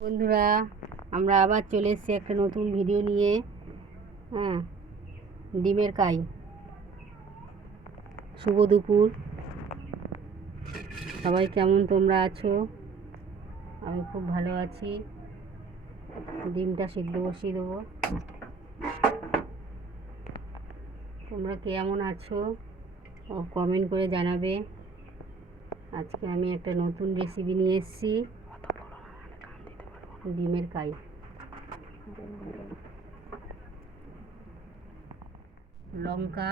বন্ধুরা, আমরা আবার চলে এসেছি একটা নতুন ভিডিও নিয়ে। হ্যাঁ ডিমের কাই। শুভ দুপুর। সবাই কেমন তোমরা আছো? আমি খুব ভালো আছি। ডিমটা সিদ্ধ বসিয়ে দেবো। তোমরা কেমন আছো? ও কমেন্ট করে জানাবে। আজকে আমি একটা নতুন রেসিপি নিয়ে এসেছি। ডিমের কাই। লঙ্কা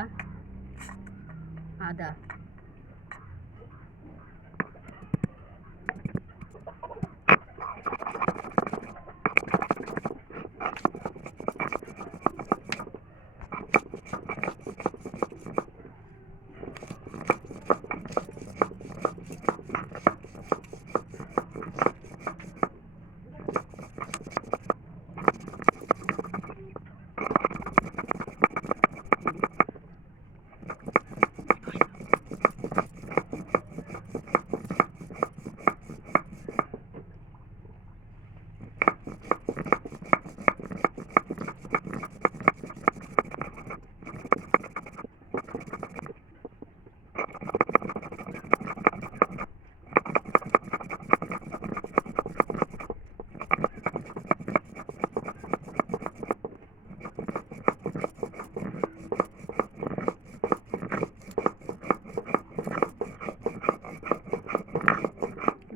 আদা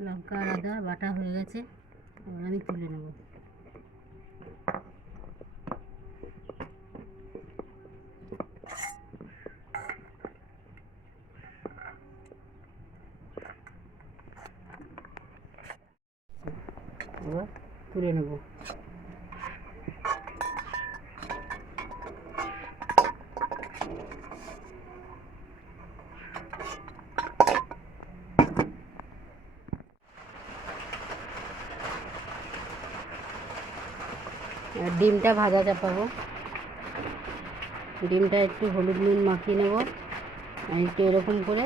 লঙ্কা আর আদা এবার আমি তুলে নেব। তুলে নেব আর ডিমটা ভাজা চাপাবো। ডিমটা একটু হলুদ নুন মাখিয়ে নেব। একটু এরকম করে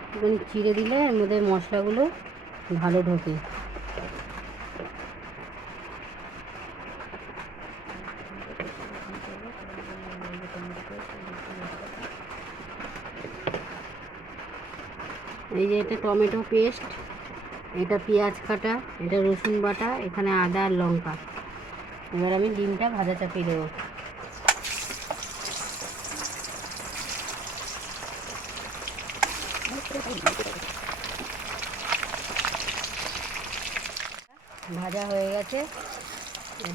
একটুখানি চিড়ে দিলে এর মধ্যে মশলাগুলো ভালো ঢোকে। এই যে এটা টমেটো পেস্ট, এটা পেঁয়াজ কাটা, এটা রসুন বাটা, এখানে আদা আর লঙ্কা। এবার আমি ডিমটা ভাজা চাপিয়ে দেবো। ভাজা হয়ে গেছে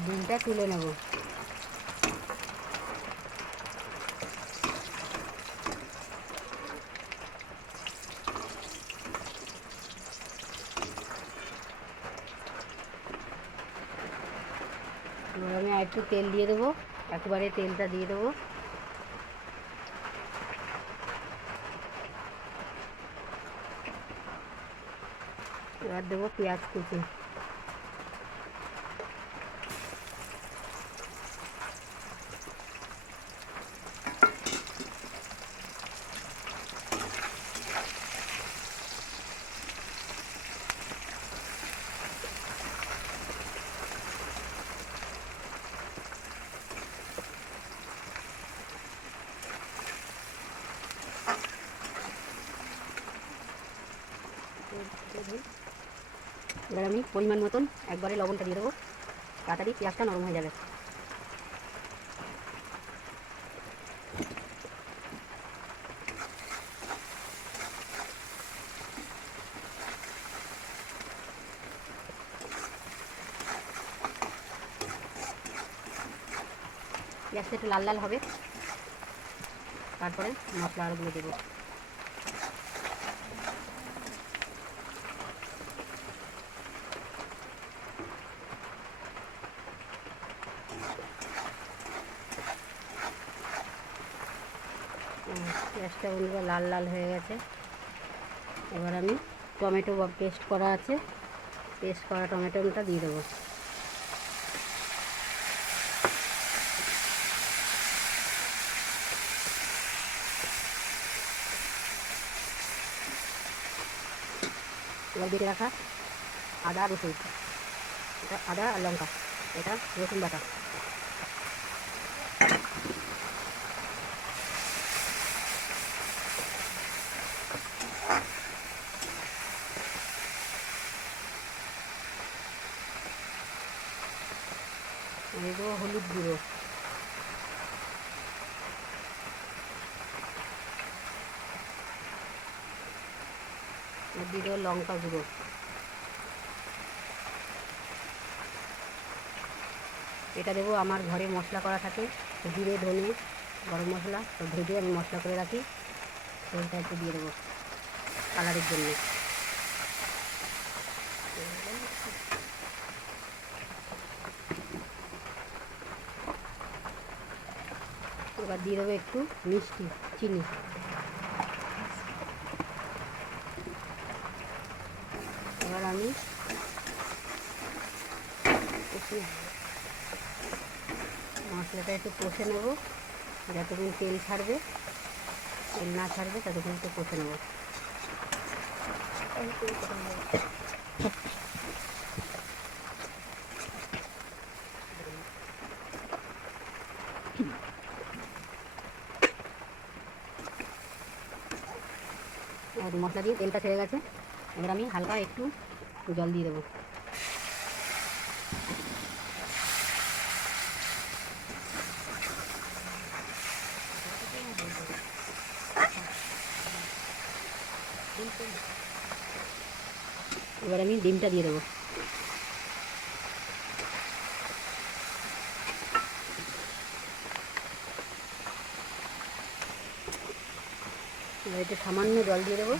ডিমটা তুলে নেব। এবার আমি একটু তেল দিয়ে দেবো। একবারে তেলটা দিয়ে দেবো। এবার দেবো পেঁয়াজ কুচি। এবার আমি পরিমাণ মতন একবারে লবণটা দিয়ে দেবো। তাড়াতাড়ি পেঁয়াজটা নরম হয়ে যাবে। পেঁয়াজটা একটু লাল লাল হবে। তারপরে মশলা আরগুলো দেবো। পেঁয়াজটা বন্ধুরা লাল লাল হয়ে গেছে। এবার আমি টমেটো পেস্ট করা আছে। পেস্ট করা টমেটোটা দিয়ে দেবো। দিয়ে রাখা আদা রসুন। এটা আদা আর লঙ্কা। এটা রসুন বাটা। এই দেবো হলুদ গুঁড়ো। দিয়ে দেবো লঙ্কা গুঁড়ো। এটা দেবো আমার ঘরে মশলা করা থাকে, জিরে, ধনে, গরম মশলা, তো ভেজে আমি মশলা করে রাখি। সেইটা একটু দিয়ে দেবো কালারের জন্য। এবার দিয়ে দেবো একটু মিষ্টি, চিনি। এবার আমি মশলাটা একটু কষে নেব, যতক্ষণ তেল ছাড়বে, তেল না ছাড়বে, ততক্ষণ একটু কষে নেব আর মশলা দিয়ে তেলটা ছেড়ে গেছে। এবার আমি হালকা একটু জল দিয়ে দেবো। এবার আমি ডিমটা দিয়ে দেবো। একটু সামান্য জল দিয়ে দেবো।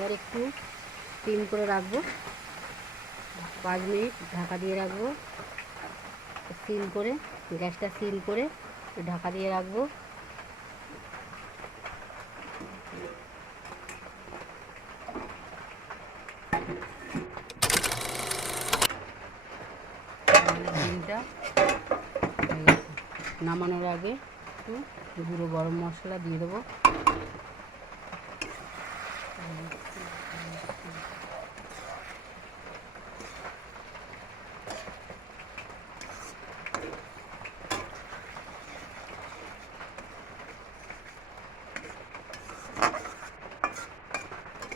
এবার একটু স্টিম করে রাখব। পাঁচ মিনিট ঢাকা দিয়ে রাখব। সিল করে, গ্যাসটা সিল করে ঢাকা দিয়ে রাখব। নামানোর আগে একটু গুঁড়ো গরম মশলা দিয়ে দেবো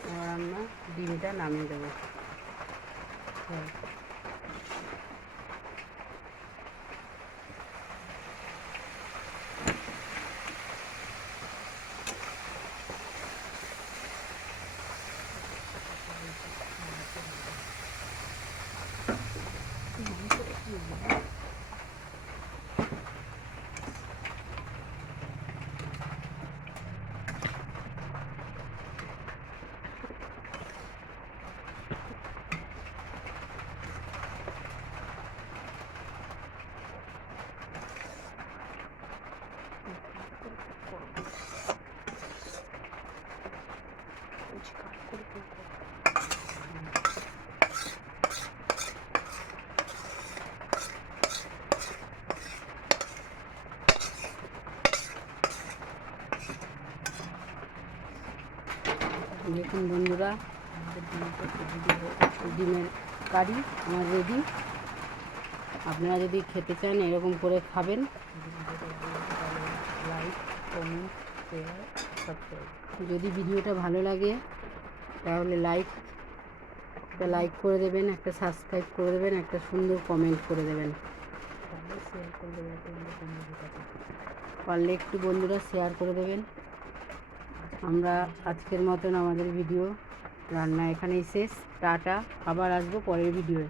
এবার আমরা ডিমটা নামিয়ে দেবো দেখুন বন্ধুরা, ডিমের কারি আমার রেডি। আপনারা যদি খেতে চান এরকম করে খাবেন। লাইক কমেন্ট শেয়ার সাবস্ক্রাইব যদি ভিডিওটা ভালো লাগে, তাহলে লাইক একটা লাইক করে দেবেন, একটা সাবস্ক্রাইব করে দেবেন, একটা সুন্দর কমেন্ট করে দেবেন। পারলে একটু বন্ধুরা শেয়ার করে দেবেন। আমরা আজকের মতন আমাদের ভিডিও রান্না এখানেই শেষ। টাটা, আবার আসব পরের ভিডিওয়ে